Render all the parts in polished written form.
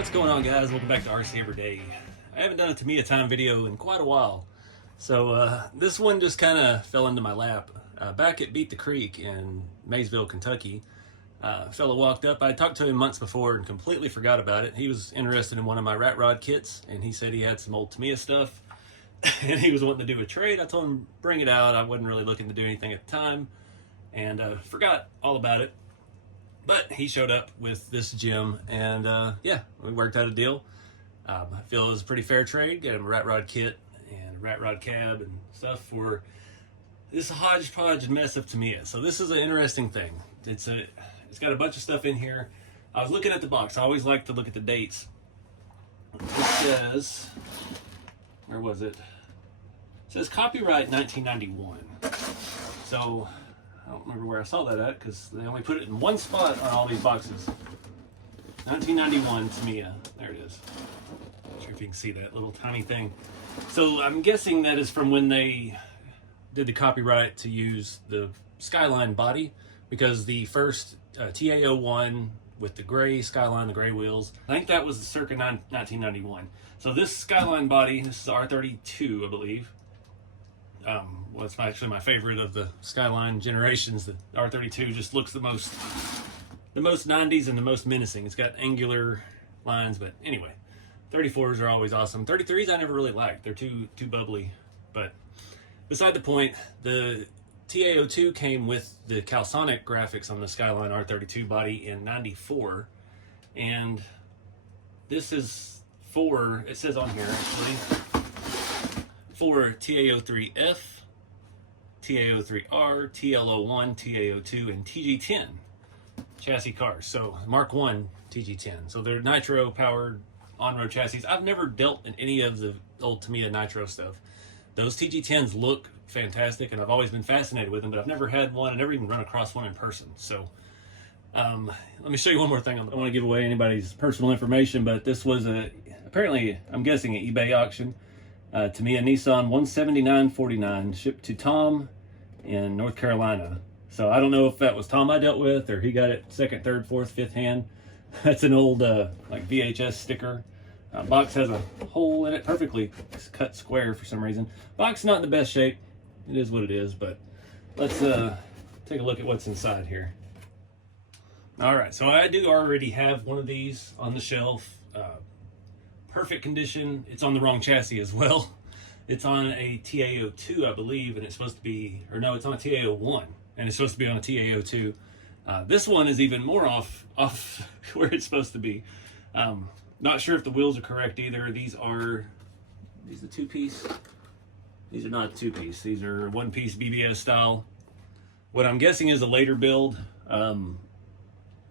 What's going on, guys? Welcome back to RC Everyday. I haven't done a Tamiya time video in quite a while, so this one just kind of fell into my lap. Back at Beat the Creek in Maysville, Kentucky, a fellow walked up. I talked to him months before and completely forgot about it. He was interested in one of my rat rod kits, and he said he had some old Tamiya stuff, and he was wanting to do a trade. I told him bring it out. I wasn't really looking to do anything at the time, and forgot all about it. But he showed up with this gem, and yeah, we worked out a deal. I feel it was a pretty fair trade. Got him a rat rod kit and a rat rod cab and stuff for this hodgepodge mess of Tamiya. So this is an interesting thing. It's got a bunch of stuff in here. I was looking at the box. I always like to look at the dates. It says, where was it? It says copyright 1991. So I don't remember where I saw that at because they only put it in one spot on all these boxes. 1991 Tamiya. There it is. Not sure if you can see that little tiny thing. So I'm guessing that is from when they did the copyright to use the Skyline body, because the first TA01 with the gray Skyline, the gray wheels, I think that was circa 1991. So this Skyline body, this is R32, I believe. Well, it's actually my favorite of the Skyline generations. The R32 just looks the most 90s and the most menacing. It's got angular lines, but anyway, 34s are always awesome. 33s I never really liked. They're too bubbly. But beside the point, the TA02 came with the Calsonic graphics on the Skyline R32 body in '94, and this is for, it says on here actually, for TA03F, TA03R, TL01, TA02, and TG10 chassis cars. So Mark 1 TG10. So they're nitro powered on-road chassis. I've never dealt in any of the old Tamiya nitro stuff. Those TG10s look fantastic, and I've always been fascinated with them, but I've never had one. I never even run across one in person. So let me show you one more thing. I don't want to give away anybody's personal information, but this was apparently, I'm guessing, an eBay auction. Tamiya Nissan 179.49 shipped to Tom in North Carolina. So I don't know if that was Tom I dealt with or he got it second, third, fourth, fifth hand. That's an old like VHS sticker. Box has a hole in it, perfectly cut square for some reason. Box not in the best shape. It is what it is, but let's take a look at what's inside here. All right, so I do already have one of these on the shelf. Perfect condition. It's on the wrong chassis as well. It's on a TA02, I believe, and it's supposed to be, or no, it's on a TA01, and it's supposed to be on a TA02. This one is even more off where it's supposed to be. Not sure if the wheels are correct either. These are the two-piece. These are not two-piece. These are one-piece BBS style. What I'm guessing is a later build. And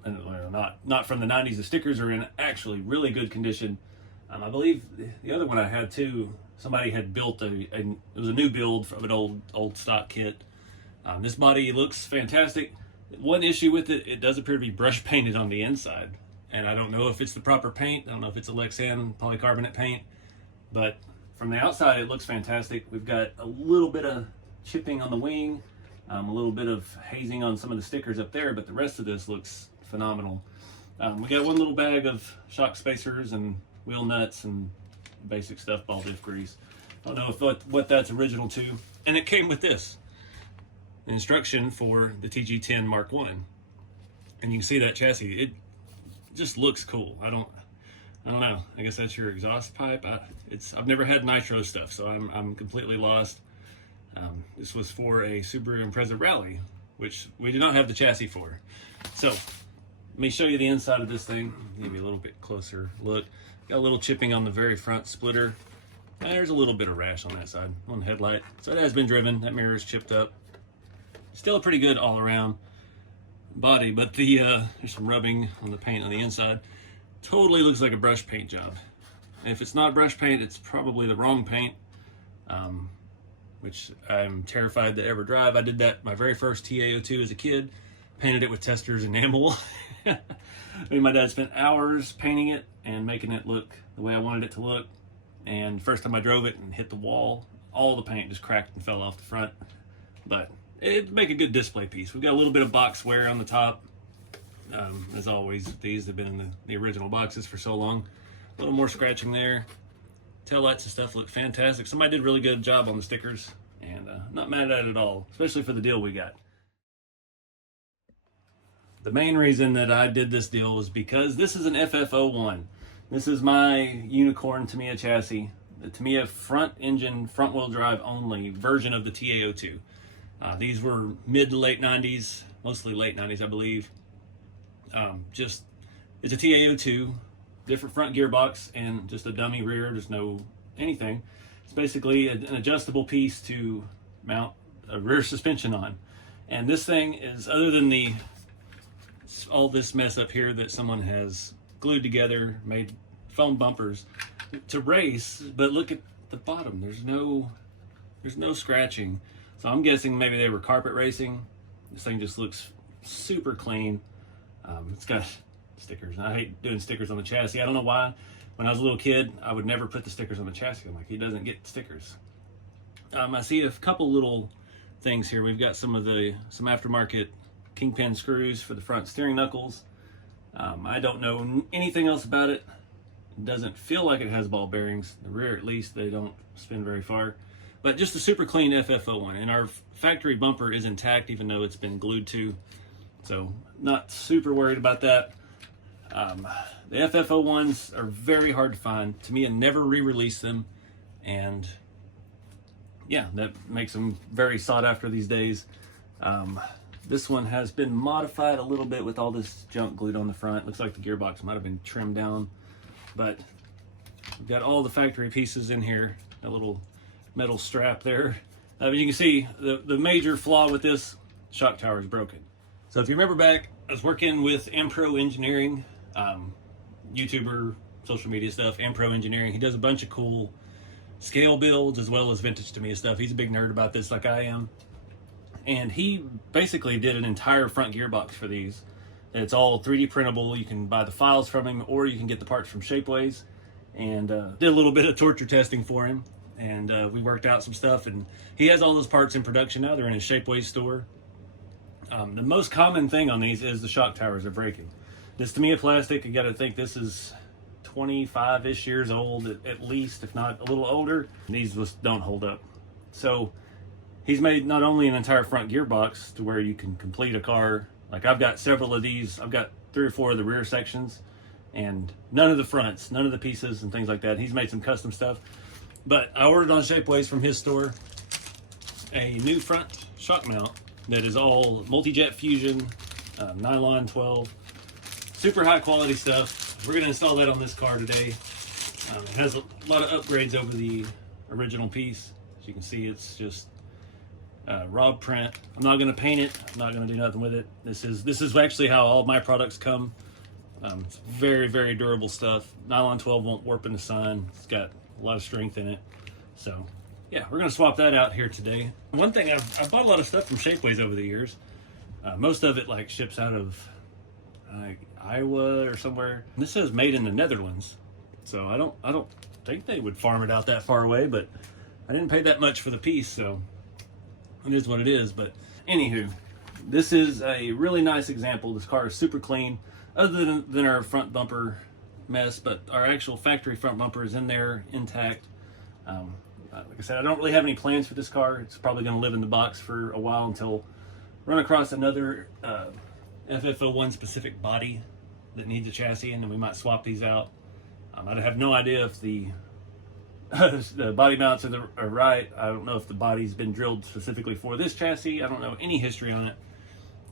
not from the 90s. The stickers are in actually really good condition. I believe the other one I had too, somebody had built it was a new build of an old stock kit. This body looks fantastic. One issue with it, it does appear to be brush painted on the inside. And I don't know if it's the proper paint. I don't know if it's a Lexan polycarbonate paint. But from the outside, it looks fantastic. We've got a little bit of chipping on the wing, a little bit of hazing on some of the stickers up there, but the rest of this looks phenomenal. We got one little bag of shock spacers and wheel nuts and basic stuff, ball diff grease. I don't know what that's original to. And it came with this instruction for the TG10 Mark 1. And you can see that chassis. It just looks cool. I don't know. I guess that's your exhaust pipe. I've never had nitro stuff, so I'm completely lost. This was for a Subaru Impreza Rally, which we did not have the chassis for. So let me show you the inside of this thing. Give you a little bit closer look. Got a little chipping on the very front splitter. There's a little bit of rash on that side, on the headlight. So it has been driven. That mirror is chipped up. Still a pretty good all-around body, but there's some rubbing on the paint on the inside. Totally looks like a brush paint job. And if it's not brush paint, it's probably the wrong paint, which I'm terrified to ever drive. I did that my very first TA02 as a kid. Painted it with Testor's enamel. My dad spent hours painting it and making it look the way I wanted it to look. And first time I drove it and hit the wall, all the paint just cracked and fell off the front. But it'd make a good display piece. We've got a little bit of box wear on the top. As always, these have been in the original boxes for so long. A little more scratching there. Tail lights and stuff look fantastic. Somebody did a really good job on the stickers, and not mad at it at all, especially for the deal we got. The main reason that I did this deal was because this is an FF01. This is my unicorn Tamiya chassis, the Tamiya front engine, front wheel drive only version of the TA02. These were mid to late 90s, mostly late 90s, I believe. It's a TA02, different front gearbox, and just a dummy rear. There's no anything. It's basically an adjustable piece to mount a rear suspension on. And this thing is, other than all this mess up here that someone has glued together, made foam bumpers to race, but look at the bottom. There's no scratching. So I'm guessing maybe they were carpet racing. This thing just looks super clean. It's got stickers. I hate doing stickers on the chassis. I don't know why. When I was a little kid, I would never put the stickers on the chassis. I'm like, he doesn't get stickers. I see a couple little things here. We've got some aftermarket kingpin screws for the front steering knuckles. I don't know anything else about it. It doesn't feel like it has ball bearings. The rear, at least, they don't spin very far. But just a super clean FF01. And our factory bumper is intact, even though it's been glued to. So not super worried about that. The FF01s are very hard to find. Tamiya never re-released them. And yeah, that makes them very sought after these days. This one has been modified a little bit with all this junk glued on the front. Looks like the gearbox might have been trimmed down, but we've got all the factory pieces in here. A little metal strap there. But you can see the major flaw with this shock tower is broken. So if you remember back, I was working with Ampro Engineering, YouTuber, social media stuff, Ampro Engineering. He does a bunch of cool scale builds as well as vintage Tamiya stuff. He's a big nerd about this like I am. And he basically did an entire front gearbox for these. It's all 3D printable. You can buy the files from him, or you can get the parts from Shapeways. And did a little bit of torture testing for him. And we worked out some stuff. And he has all those parts in production now. They're in his Shapeways store. The most common thing on these is the shock towers are breaking. This Tamiya plastic, you got to think this is 25-ish years old at least, if not a little older. These just don't hold up. So he's made not only an entire front gearbox to where you can complete a car. Like I've got several of these. I've got 3 or 4 of the rear sections and none of the fronts, none of the pieces and things like that. He's made some custom stuff. But I ordered on Shapeways from his store a new front shock mount that is all multi-jet fusion, nylon 12, super high quality stuff. We're going to install that on this car today. It has a lot of upgrades over the original piece. As you can see, it's just raw print. I'm not going to paint it. I'm not going to do nothing with it. This is actually how all my products come. It's very, very durable stuff. Nylon 12 won't warp in the sun. It's got a lot of strength in it. So yeah, we're going to swap that out here today. One thing, I've bought a lot of stuff from Shapeways over the years. Most of it like ships out of Iowa or somewhere. And this says made in the Netherlands. So I don't think they would farm it out that far away, but I didn't pay that much for the piece, so it is what it is. But anywho, this is a really nice example. This car is super clean, other than our front bumper mess, but our actual factory front bumper is in there intact. Like I said, I don't really have any plans for this car. It's probably going to live in the box for a while until I run across another FF01 specific body that needs a chassis, and then we might swap these out. I have no idea if the body mounts are right. I don't know if the body's been drilled specifically for this chassis. I don't know any history on it,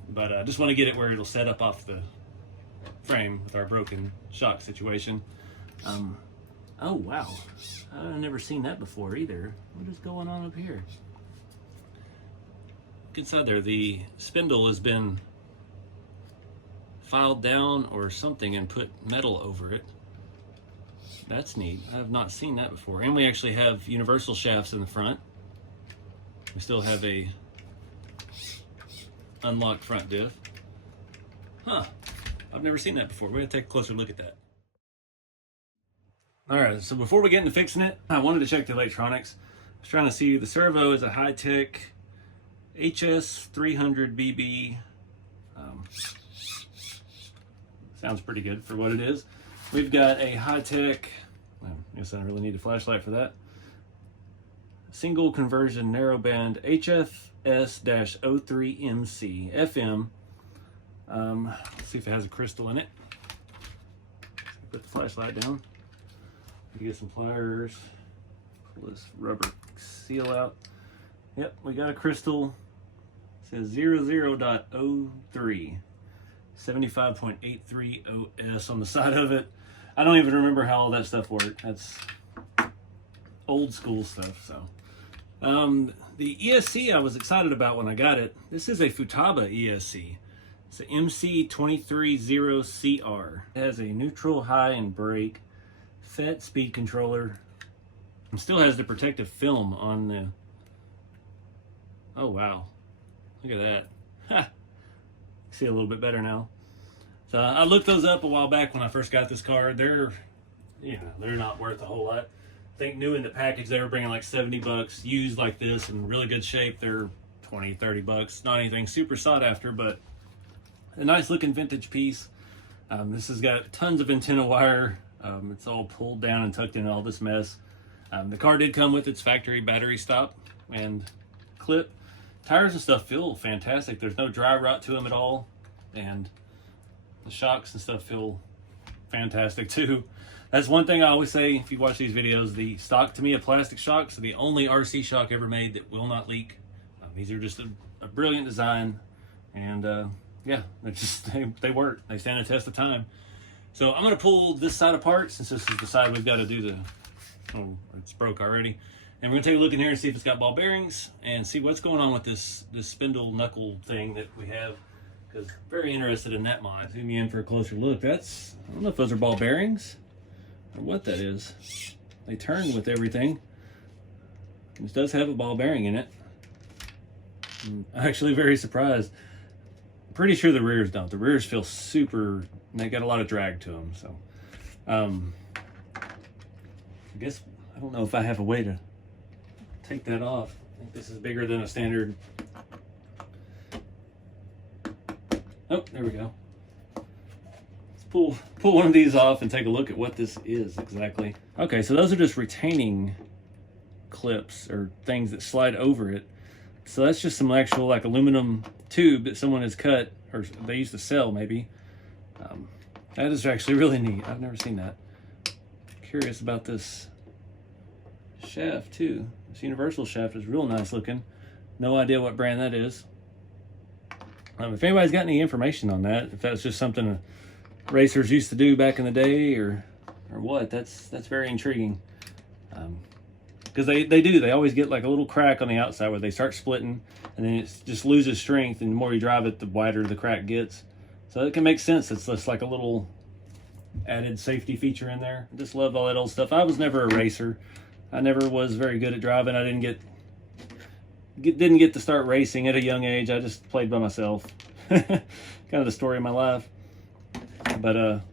but I just want to get it where it'll set up off the frame with our broken shock situation. Oh wow, I've never seen that before either. What is going on up here? Look inside there. The spindle has been filed down or something and put metal over it. That's neat. I have not seen that before. And we actually have universal shafts in the front. We still have a unlocked front diff. Huh. I've never seen that before. We're going to take a closer look at that. Alright, so before we get into fixing it, I wanted to check the electronics. I was trying to see, the servo is a high-tech HS300BB. Sounds pretty good for what it is. We've got a high-tech guess I really need a flashlight for that. Single conversion narrowband HFS-03MC FM. Let's see if it has a crystal in it. Put the flashlight down. You get some pliers. Pull this rubber seal out. Yep, we got a crystal. It says 00.03. 75.83 OS on the side of it. I don't even remember how all that stuff worked. That's old school stuff. So the ESC I was excited about when I got it. This is a Futaba ESC. It's an MC230CR. It has a neutral, high, and brake. FET speed controller. And still has the protective film on the... Oh wow. Look at that. Ha! See a little bit better now. So I looked those up a while back when I first got this car. They're, you know, they're not worth a whole lot. I think new in the package they were bringing like 70 bucks. Used like this in really good shape, they're 20, 30 bucks. Not anything super sought after, but a nice looking vintage piece. This has got tons of antenna wire. It's all pulled down and tucked in all this mess. The car did come with its factory battery stop and clip. Tires and stuff feel fantastic. There's no dry rot to them at all. And the shocks and stuff feel fantastic too. That's one thing I always say if you watch these videos. The stock Tamiya plastic shocks are the only RC shock ever made that will not leak. These are just a brilliant design. And yeah, they work. They stand the test of time. So I'm going to pull this side apart since this is the side we've got to do the... Oh, it's broke already. And we're going to take a look in here and see if it's got ball bearings and see what's going on with this spindle knuckle thing that we have. Because very interested in that mod. Zoom you in for a closer look. That's, I don't know if those are ball bearings or what that is. They turn with everything. This does have a ball bearing in it. I'm actually very surprised. I'm pretty sure the rears don't. The rears feel super, they got a lot of drag to them. So, I guess, I don't know if I have a way to take that off. I think this is bigger than a standard. Oh, there we go. Let's pull one of these off and take a look at what this is exactly. Okay, so those are just retaining clips or things that slide over it. So that's just some actual like aluminum tube that someone has cut, or they used to sell maybe. That is actually really neat. I've never seen that. Curious about this shaft too. This universal shaft is real nice looking. No idea what brand that is. If anybody's got any information on that, if that's just something racers used to do back in the day or what, that's very intriguing. Because they always get like a little crack on the outside where they start splitting and then it just loses strength, and the more you drive it, the wider the crack gets. So it can make sense. It's just like a little added safety feature in there. I just love all that old stuff. I was never a racer. I never was very good at driving. I didn't get to start racing at a young age. I just played by myself. Kind of the story of my life. But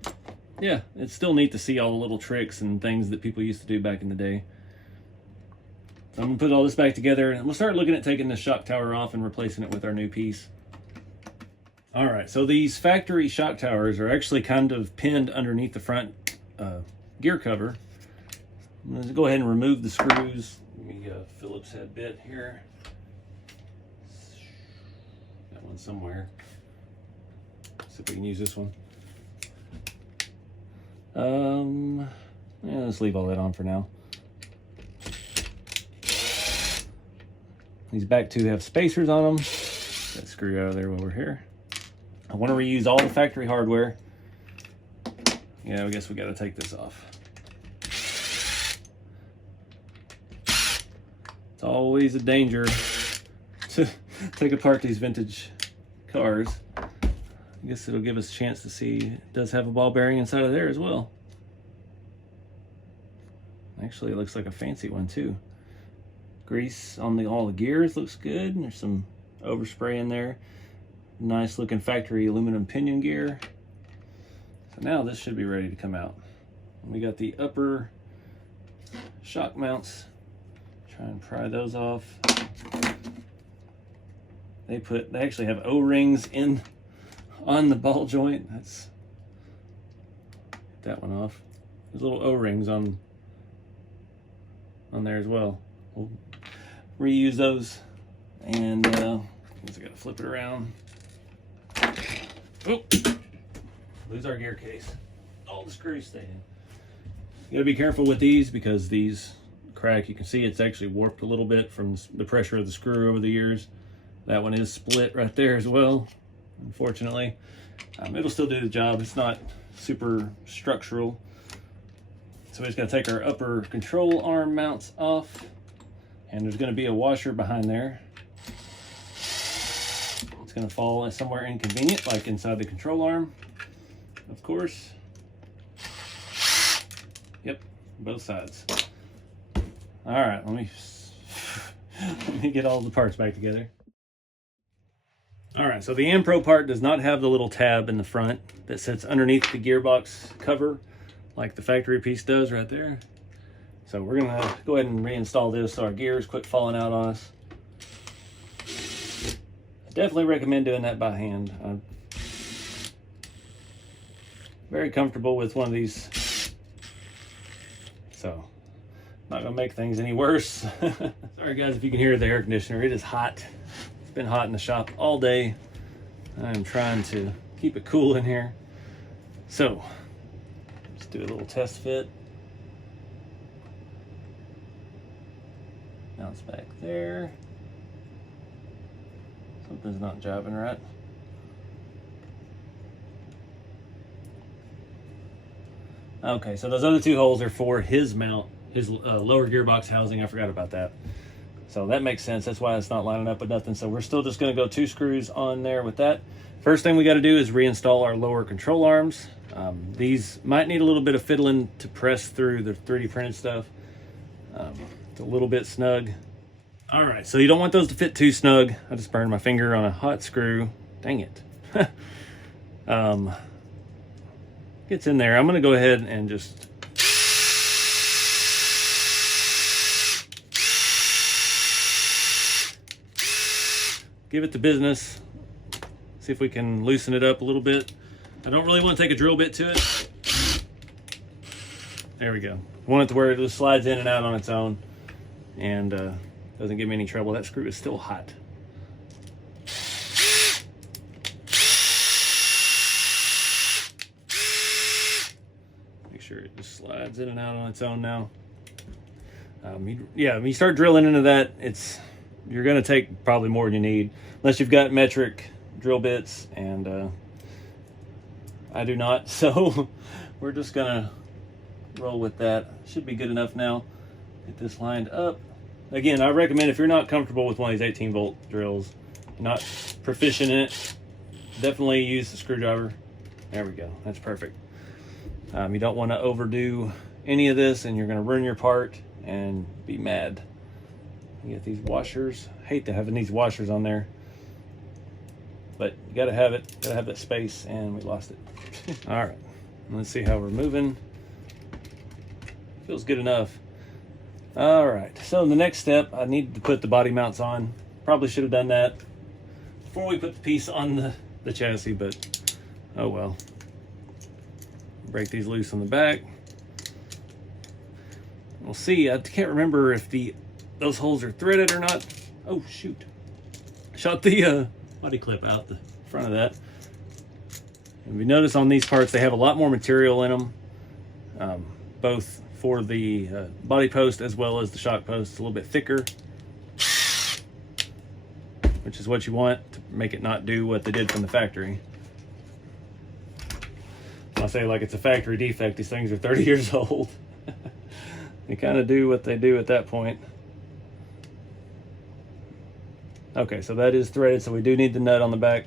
yeah, it's still neat to see all the little tricks and things that people used to do back in the day. So I'm gonna put all this back together and we'll start looking at taking the shock tower off and replacing it with our new piece. All right, so these factory shock towers are actually kind of pinned underneath the front gear cover. I'm gonna go ahead and remove the screws. Give me a Phillips head bit here. Got one somewhere. See if we can use this one. Yeah, let's leave all that on for now. These back two have spacers on them. That screw out of there while we're here. I want to reuse all the factory hardware. Yeah, I guess we got to take this off. It's always a danger to take apart these vintage cars. I guess it'll give us a chance to see it does have a ball bearing inside of there as well. Actually, it looks like a fancy one too. Grease on all the gears looks good. There's some overspray in there. Nice looking factory aluminum pinion gear. So now this should be ready to come out. We got the upper shock mounts. Try and pry those off. They actually have O-rings on the ball joint. Get that one off. There's little O-rings on on there as well. We'll reuse those, and I gotta flip it around. Oh, lose our gear case. All the screws stay in. You gotta be careful with these because these crack. You can see it's actually warped a little bit from the pressure of the screw over the years. That one is split right there as well, unfortunately. It'll still do the job. It's not super structural. So we just gotta take our upper control arm mounts off, and there's gonna be a washer behind there. It's gonna fall somewhere inconvenient, like inside the control arm, of course. Yep, both sides. All right, let me get all the parts back together. All right, so the Ampro part does not have the little tab in the front that sits underneath the gearbox cover like the factory piece does right there. So we're gonna go ahead and reinstall this so our gears quit falling out on us. I definitely recommend doing that by hand. I'm very comfortable with one of these, so not gonna make things any worse. Sorry guys if you can hear the air conditioner. It is hot. It's been hot in the shop all day. I'm trying to keep it cool in here. So let's do a little test fit. Mounts back there. Something's not jiving right. Okay, so those other two holes are for his mount, his lower gearbox housing. I forgot about that. So that makes sense. That's why it's not lining up with nothing. So we're still just going to go 2 screws on there with that. First thing we got to do is reinstall our lower control arms. These might need a little bit of fiddling to press through the 3D printed stuff. It's a little bit snug. All right, so you don't want those to fit too snug. I just burned my finger on a hot screw. Dang it. Gets in there. I'm going to go ahead and just give it the business. See if we can loosen it up a little bit. I don't really want to take a drill bit to it. There we go. I want it to where it just slides in and out on its own and doesn't give me any trouble. That screw is still hot. Make sure it just slides in and out on its own now. Yeah, when you start drilling into that, you're going to take probably more than you need, unless you've got metric drill bits, and I do not. So we're just going to roll with that. Should be good enough now. Get this lined up. Again, I recommend if you're not comfortable with one of these 18-volt drills, not proficient in it, definitely use the screwdriver. There we go. That's perfect. You don't want to overdo any of this, and you're going to ruin your part and be mad. You get these washers. I hate having these washers on there, but you got to have it. Got to have that space, and we lost it. All right. Let's see how we're moving. Feels good enough. All right, so the next step, I need to put the body mounts on. Probably should have done that before we put the piece on the chassis, but oh well. Break these loose on the back. We'll see. I can't remember if those holes are threaded or not. Oh shoot. Shot the body clip out the front of that. And we notice on these parts they have a lot more material in them, both for the body post as well as the shock post. It's a little bit thicker, which is what you want to make it not do what they did from the factory. I say like it's a factory defect. These things are 30 years old. They kind of do what they do at that point. Okay, so that is threaded, so we do need the nut on the back.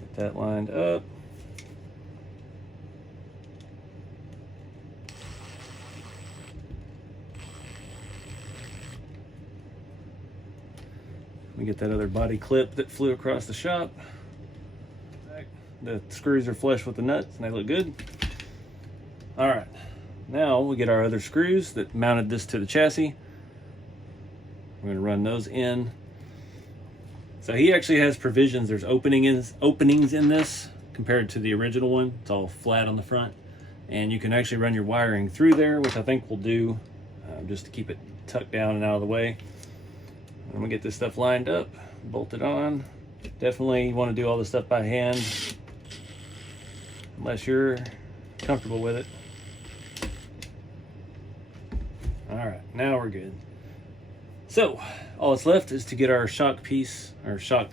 Get that lined up. We get that other body clip that flew across the shop. The screws are flush with the nuts and they look good. All right, now we get our other screws that mounted this to the chassis. We're gonna run those in. So he actually has provisions. There's openings in this compared to the original one. It's all flat on the front. and you can actually run your wiring through there, which I think we'll do just to keep it tucked down and out of the way. I'm gonna get this stuff lined up, bolted on. Definitely want to do all this stuff by hand unless you're comfortable with it. All right, now we're good. So all that's left is to get our shock piece, or shock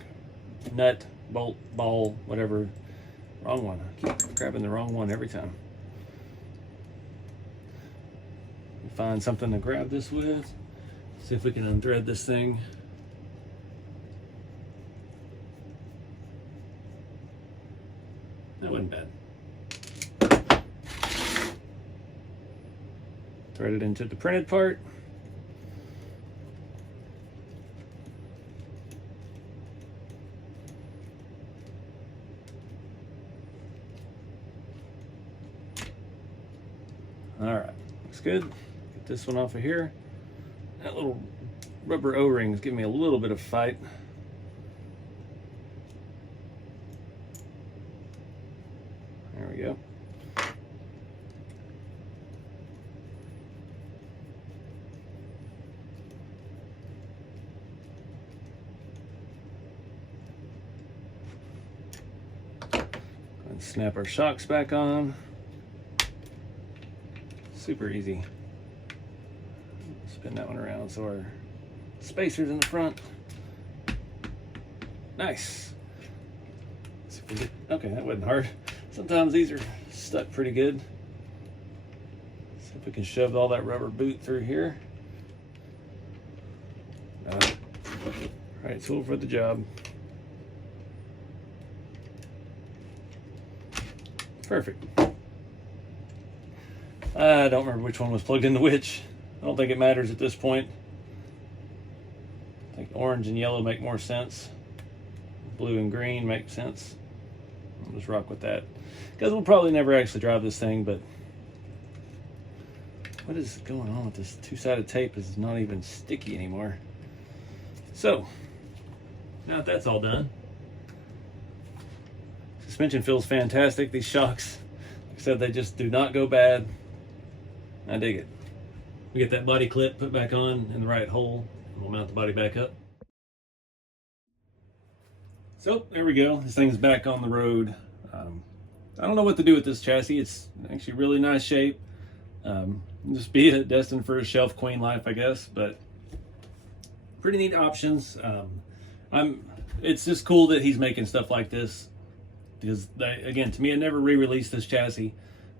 nut, bolt, ball, whatever. Wrong one. I keep grabbing the wrong one every time. Find something to grab this with. See if we can unthread this thing. That wasn't bad. Thread it into the printed part. All right, looks good. Get this one off of here. That little rubber O-ring is giving me a little bit of fight. There we go. And snap our shocks back on. Super easy. Spin that one around so our spacer's in the front. Nice. Let's see if we get, okay, that wasn't hard. Sometimes these are stuck pretty good. See if we can shove all that rubber boot through here. Right tool for the job. Perfect. I don't remember which one was plugged into which. I don't think it matters at this point. I think orange and yellow make more sense. Blue and green make sense. I'll just rock with that. Because we'll probably never actually drive this thing, but what is going on with this two-sided tape? Is not even sticky anymore. So, now that that's all done, suspension feels fantastic. These shocks, like I said, they just do not go bad. I dig it. We get that body clip put back on in the right hole, and we'll mount the body back up. So there we go. This thing's back on the road. I don't know what to do with this chassis. It's actually really nice shape. Just be it destined for a shelf queen life, I guess. But pretty neat options. It's just cool that he's making stuff like this, because again, Tamiya never re-released this chassis.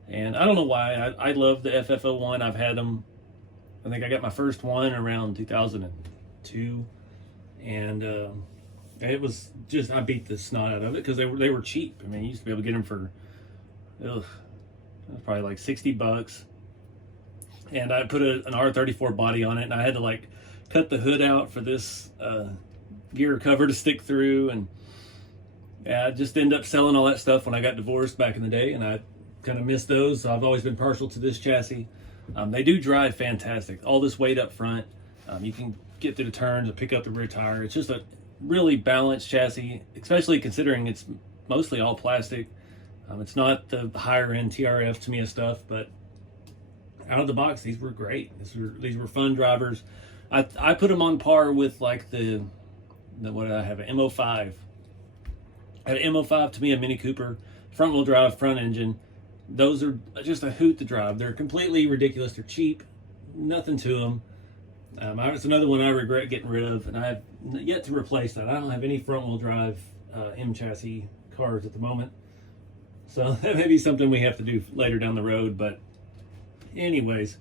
And I don't know why. I love the FF01. I've had them. I think I got my first one around 2002, and it was just, I beat the snot out of it because they were cheap. I mean, you used to be able to get them for, it was probably like $60. And I put an R34 body on it, and I had to like cut the hood out for this gear cover to stick through, and I just ended up selling all that stuff when I got divorced back in the day, and I kind of missed those. So I've always been partial to this chassis. They do drive fantastic. All this weight up front, you can get through the turns and pick up the rear tire. It's just a really balanced chassis, especially considering it's mostly all plastic. It's not the higher end TRF Tamiya stuff, but out of the box, these were great. These were fun drivers. I put them on par with like the what did I have, an MO5. I had an MO5 Tamiya Mini Cooper, front wheel drive, front engine. Those are just a hoot to drive. They're completely ridiculous. They're cheap, nothing to them. It's another one I regret getting rid of, and I have yet to replace that. I don't have any front wheel drive M chassis cars at the moment, so that may be something we have to do later down the road. But anyways,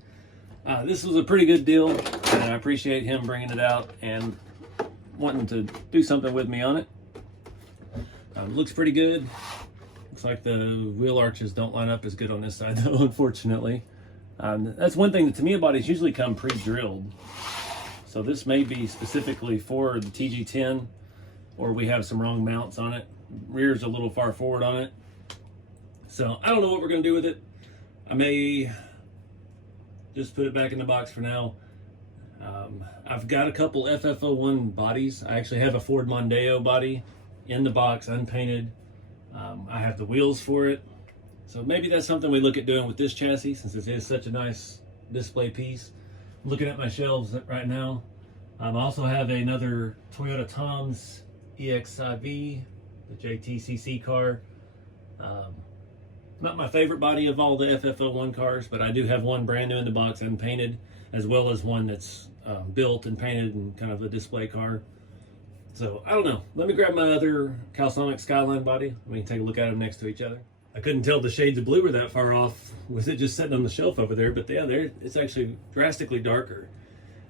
this was a pretty good deal, and I appreciate him bringing it out and wanting to do something with me on it. Looks pretty good. Looks like the wheel arches don't line up as good on this side though, unfortunately. That's one thing, the Tamiya bodies usually come pre-drilled. So this may be specifically for the TG10, or we have some wrong mounts on it. Rear's a little far forward on it. So I don't know what we're gonna do with it. I may just put it back in the box for now. I've got a couple FF01 bodies. I actually have a Ford Mondeo body in the box, unpainted. I have the wheels for it, So maybe that's something we look at doing with this chassis, since this is such a nice display piece. I'm looking at my shelves right now. I also have another Toyota Tom's EXIV, the JTCC car. Not my favorite body of all the FF01 cars, but I do have one brand new in the box and painted, as well as one that's built and painted and kind of a display car. So I don't know. Let me grab my other Calsonic Skyline body. We can take a look at them next to each other. I couldn't tell the shades of blue were that far off with it just sitting on the shelf over there, but yeah, it's actually drastically darker.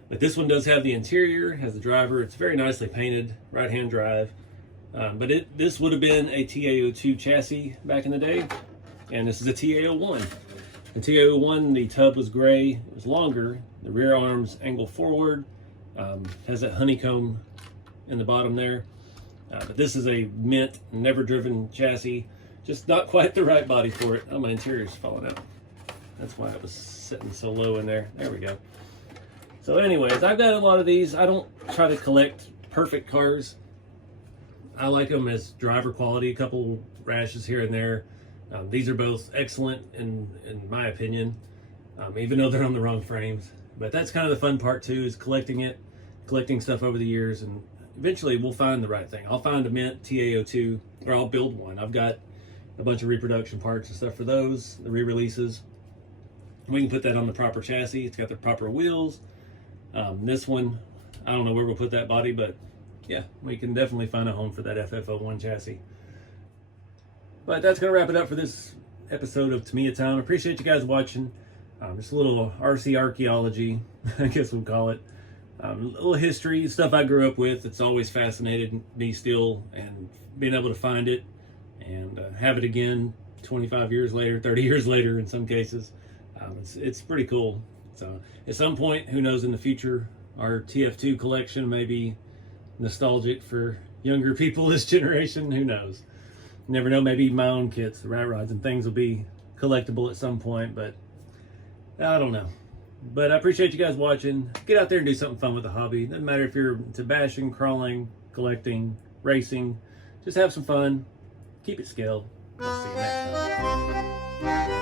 But this one does have the interior, has the driver. It's very nicely painted, right-hand drive. But this would have been a TA02 chassis back in the day, and this is a TA01. In TA01, the tub was gray, it was longer, the rear arms angle forward, has that honeycomb in the bottom there. But this is a mint, never driven chassis. Just not quite the right body for it. Oh, my interior's falling out. That's why it was sitting so low in there. There we go. So anyways, I've got a lot of these. I don't try to collect perfect cars. I like them as driver quality, a couple rashes here and there. These are both excellent in my opinion, even though they're on the wrong frames. But that's kind of the fun part too, is collecting stuff over the years, and eventually we'll find the right thing. I'll find a mint TA02, or I'll build one. I've got a bunch of reproduction parts and stuff for those, the re-releases. We can put that on the proper chassis. It's got the proper wheels. This one, I don't know where we'll put that body, but yeah, we can definitely find a home for that FF01 chassis. But that's going to wrap it up for this episode of Tamiya Time. Appreciate you guys watching. Just a little RC archaeology, I guess we'll call it. A little history, stuff I grew up with. It's always fascinated me still, and being able to find it and have it again 25 years later, 30 years later in some cases. It's pretty cool. So at some point, who knows, in the future, our TF2 collection may be nostalgic for younger people this generation. Who knows? Never know, maybe my own kits, the rat rods and things will be collectible at some point, but I don't know. But I appreciate you guys watching. Get out there and do something fun with the hobby. Doesn't matter if you're into bashing, crawling, collecting, racing. Just have some fun. Keep it scaled. We'll see you next time.